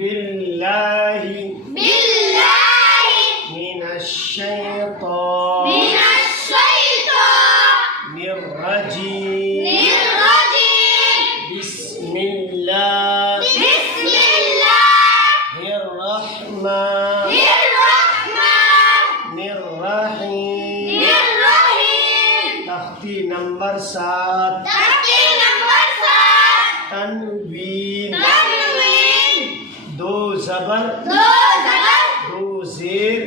बिल्लाहि मिनश्शैतानिर रजीम बिस्मिल्लाहिर रहमानिर रहीम। तख्ती नंबर 7 तनवीन। दो ज़बर दो ज़ेर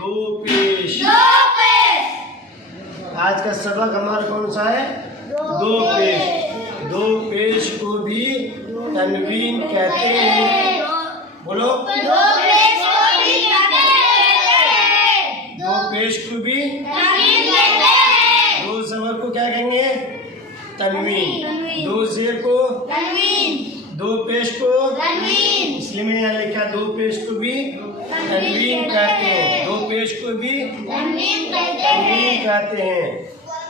दो पेश। आज का सबक हमारा कौन सा है? दो पेश। दो पेश को भी तनवीन कहते हैं। बोलो, दो पेश को भी दो ज़बर को क्या कहेंगे? तनवीन। दो ज़ेर को तनवीन, दो पेश को तनवीन। इसलिए मैंने यहाँ लिखा दो पेश को भी तनवीन कहते हैं। दो पेश को भी तनवीन कहते हैं।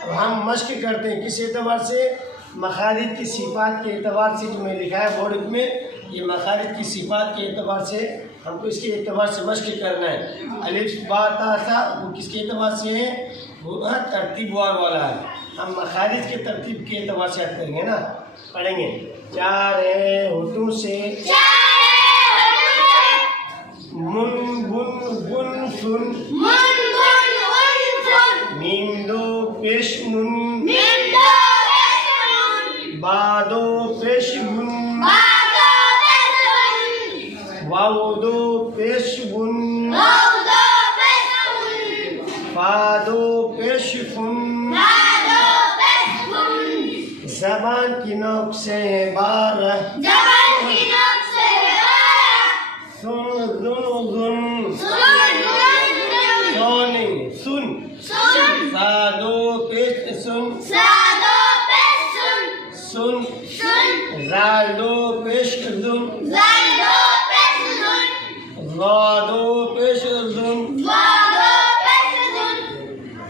अब हम मश्क करते हैं किस एतबार से? मखारिज की सिफात के एतबार से। जो मैं लिखा है बोर्ड में, ये मखारिज की सिफात के एतबार से हमको इसके एतबार से मश्क करना है। अलिफ बा ता सा वो किसके एतबार से है? वो तरतीब वार वाला है। हम मखारिज के तरतीब के एतबार से याद करेंगे ना, पढ़ेंगे। चार है होठों से मुन बुन बुन सुन। मीम दो पेश मुन बादो पेश बुन। वाव दो पेश बुन फादो पेश फुन। ज़बान की नोक से 12 सुन गुन सोनी सुन। सादो पेश सुन सुन। जादो पेश जुन जादो पेश जुन।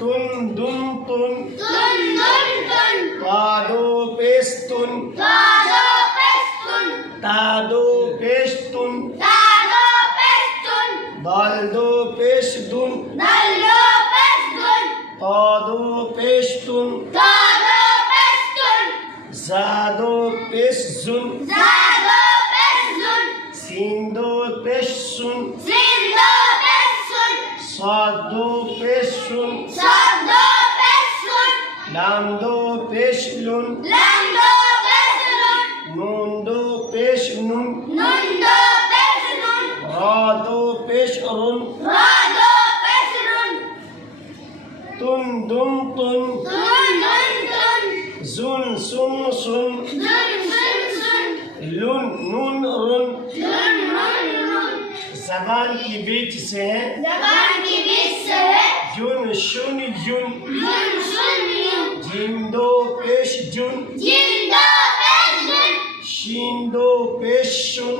तुन दुन तुन तादो पेश तुन तादो पेश तुन। दाल दो पेश दुन तादो पेश तुन। जादो पेश जुन सीन दो पेश सुन सादो पेश सुन। लाम दो पेश लुन नून दो पेश नुन। रा दो पेश रुन तुन दुम तुन। जुन सुन सुन लुन नून रुन। ज़बान की बीच से है जुन शुन जुन। जीम दो पेश जुन शीन दो पेश शुन।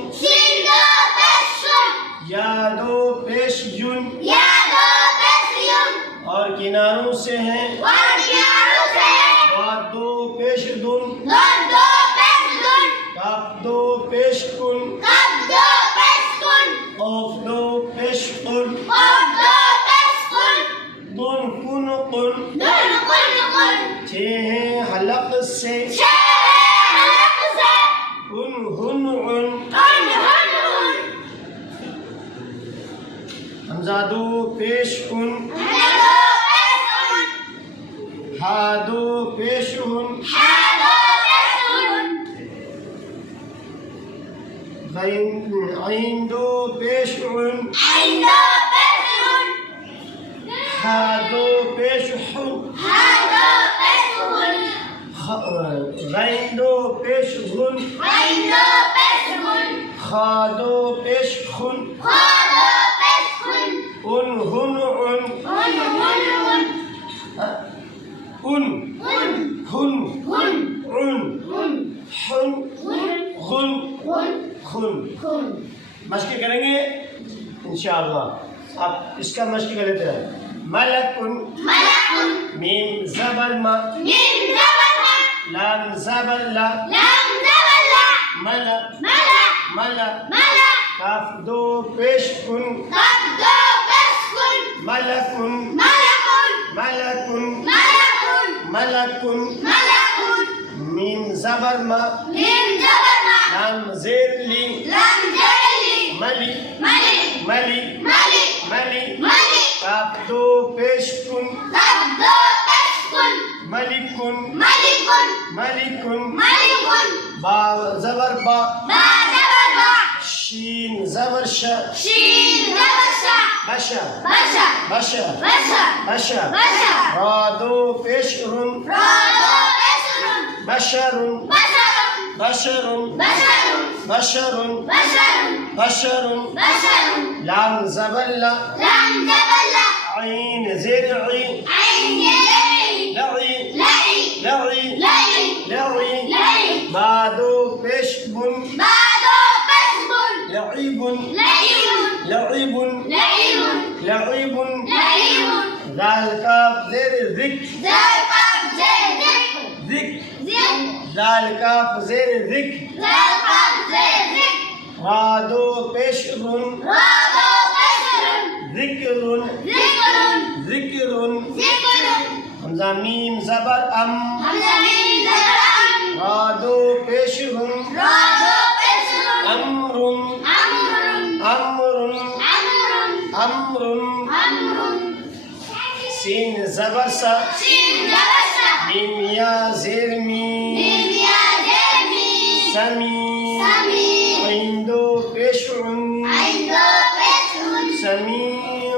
या दो पेश जुन और किनारों से हैं वाद दो पेश दुन काफ दो पेश कुन ऑफ दो पेश कुन दुन कुन कुन। छः हैं हलक से उन हुन उन। हमजा दो पेश उन हा दो पेश उन। ऐन दो पेश उन हा दो पेश हुन। गैन दो पेश गुन खा दो पेश खुन। उन हुन उन उन हुन उन हुन खुन खुन। मश्क करेंगे इंशाअल्लाह। आप इसका मश्क कर लेते हैं। मलकुन मीम ज़बर मा लाम ज़बर ला मला ملا मला ملا काफ दो पेश कुन قد بسكن मलकुन ملك मलकुन ملك मलकुन ملك मीम जबर मा من جبل लाम जेर ली لم جلي मली ملك मली ملك मली ملك काफ दो पेश कुन قد بسكن मलिकुन ملك मलिकुन ملك बा जबर बा بعد بربع शीन जबर श شين جبشة बशा بشا बशा بشا बशा بشا रा दो पेश रुन رادو بشر बशरुन بشر बशरुन بشر बशरुन بشر बशरुन بشر लाम जबर ला لم جبل عين زر عي عين يلي لعي لعي لعي لعي لعي لعي ما دو पेश बुन بعده بسب لعيب لعيب لعيب لعيب لعيب لعيب ذال كاف زر ذك زرقاء زرق ذك زرق ذال كاف زر ذك زرقاء زرق را دو पेश रुन رادو بشر ذكر ذكر ذكر ذكر हमजा मीम जबर अम همزة من زرق را दो पेश रुन رادو بشر أمر أمر أمر أمر أمر أمر سين زبر سا شين جبشة ميم يا زر مي من يا جرمي سمي سمي عين دو पेश रुन عنده بشر سميع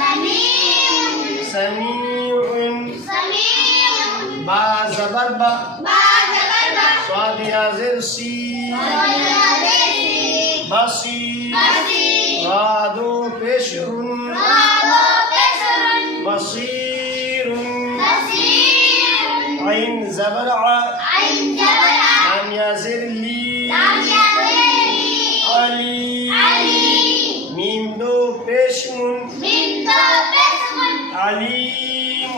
سميع سميع سميع با زبر با بعد بربع صاد يا زر سي بصير بصير را دو पेश रुन رادو بشر بصير بصير عين زبر ع عين جبل لام يا زر لي لم يغلي علي علي ميم دو पेश मुन من دو بسم عليم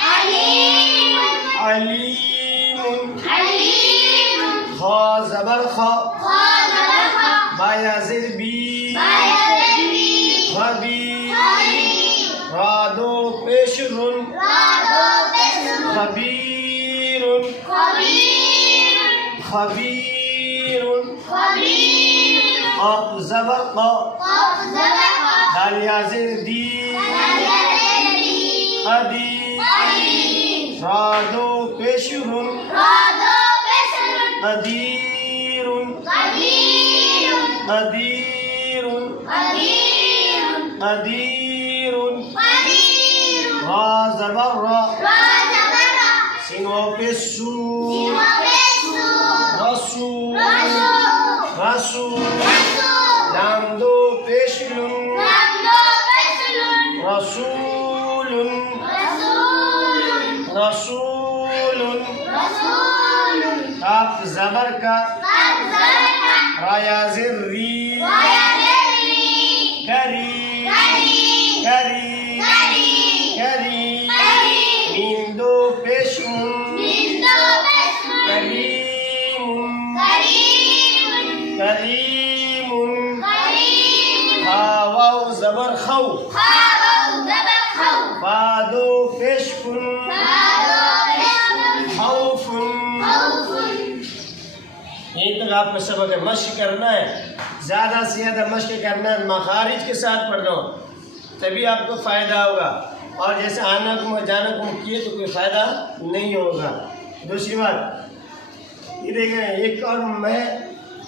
عليم عليم عليم خا زبر خا خاض رخا با يا زر بي بايربي خبير خبير را دو पेश रुन رادو بسم خبير خبير خبير خبير قاف زبر قا قاف زرقا دال يا زر دي يغلي قدير قدير را دو पेश रुन رادو بسم قدير قدير قدير قدير قدير قدير را زبر را راد برا سين وبس سو سوى بسو رسول رسول رسول رسول لام دو पेश रुन نمدو بسل رسول رسول رسول رسول काफ जबर का قد زرقا را يا زر ري ويغلي كري كري كري كري كري كري ميم دو पेश मुन من دو بسم كريم كريم كريم كريم ها واو زبر خو خاضوا ذبحوا فا دو पेश कुन فادوا بسم خوف خوف यहीं तक आपको सबक है मश्क करना है ज़्यादा से ज़्यादा मश्क करना है मखारिज के साथ पढ़ना हो तभी आपको फ़ायदा होगा और जैसे आना कुम जाना कुम किए तो कोई फ़ायदा नहीं होगा। दूसरी बात ये देखें एक और मैं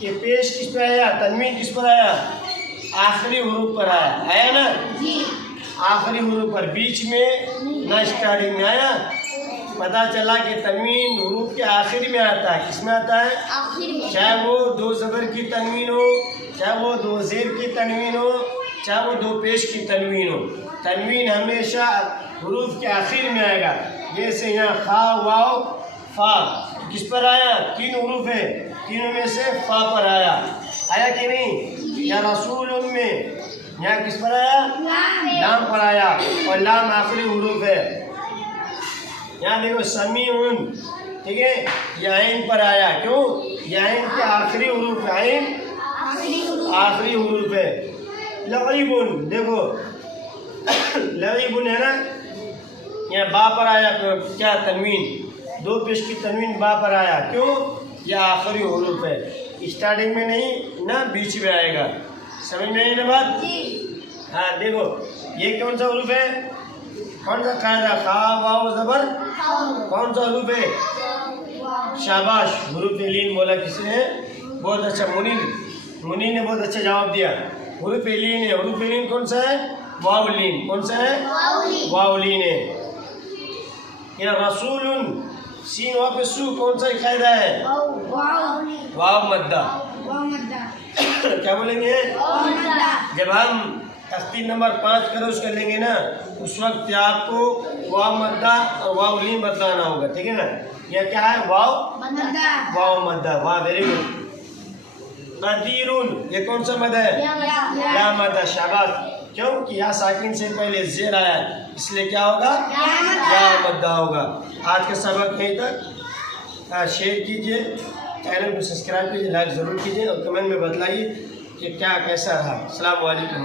ये पेश किस पर आया तनवीन किस पर आया आखिरी हुरूफ पर आया ना जी आखिरी हुरूफ पर बीच में ना स्टार्टिंग में आया पता चला कि तनवीन हुरूफ के आखिर में आता है किस में आता है आखिर में चाहे वो दो ज़बर की तनवीन हो चाहे वो दो ज़ेर की तनवीन हो चाहे वो दो पेश की तनवीन हो तनवीन हमेशा हुरूफ के आखिर में आएगा जैसे यहाँ खा वाव फा किस पर आया तीन हुरूफ है तीनों में से फा पर आया कि नहीं या रसूल में यहाँ किस पर आया लाम पर आया और लाम आखिरी हुरूफ है। यहाँ देखो समीउन ठीक है ये आइन पर आया क्यों ये आइन के आखिरी हुरूफ आइन आखिरी हुरूफ है। लगीबुन देखो लगीबुन है ना, यहाँ बा पर आया क्या तनवीन, दो पेश की तनवीन बा पर आया, क्यों? यह आखिरी हुरूफ है, स्टार्टिंग में नहीं ना बीच में आएगा। समझ में आई ना बात? हाँ देखो ये कौन सा हुरूफ है, कौन सा कायदा, खा वाव ज़बर, कौन सा हुरूफ है? शाबाश, हुरूफ लीन बोला किसने? बहुत अच्छा, मुनीर ने बहुत अच्छा जवाब दिया। हुरूफ लीन है, हुरूफ लीन कौन सा है? वाव लीन, कौन सा है? वाव लीन है। या रसूलुन, सीन वाव पे सू, कौन सा कायदा है? वाव मद्दा। क्या बोलेंगे? जब हम तख्ती नंबर 5 करोज कर लेंगे ना, उस वक्त आपको वाव मद्दा और वाव लीन बदलाना होगा, ठीक है ना? यह क्या है? वाव मद्दा। वाह, वेरी गुड। कदीरुन, ये कौन सा मद है? या मद्दा। शाबाश, क्यों कि या साकिन से पहले जेर आया, इसलिए क्या होगा? या मद्दा होगा। आज का सबक यहीं तक। शेयर कीजिए, चैनल को सब्सक्राइब कीजिए, लाइक ज़रूर कीजिए और कमेंट में बतलाइए कि क्या कैसा रहा। अस्सलाम वालेकुम।